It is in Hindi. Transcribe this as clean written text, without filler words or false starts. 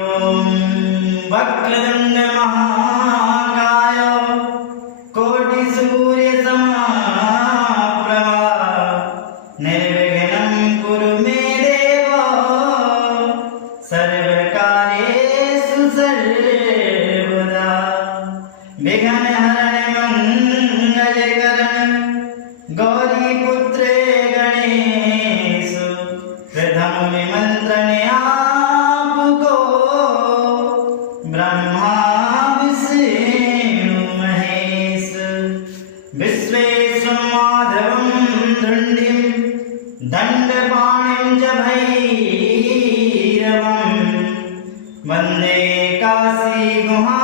ॐ वक्रतुण्ड महाकाय कोटिसूर्यसमप्रभा निर्विघ्नं कुरु मे देव सर्वकार्येषु सर्वदा विघ्नहरण मंगलकरण गौरीपुत्रे गणेश प्रथम निमंत्रण आपको ब्रह्मा विष्णु महेश विश्वेश्वरं माधवं दण्डिं दण्डपाणिं च भैरवं वन्दे काशी गुहा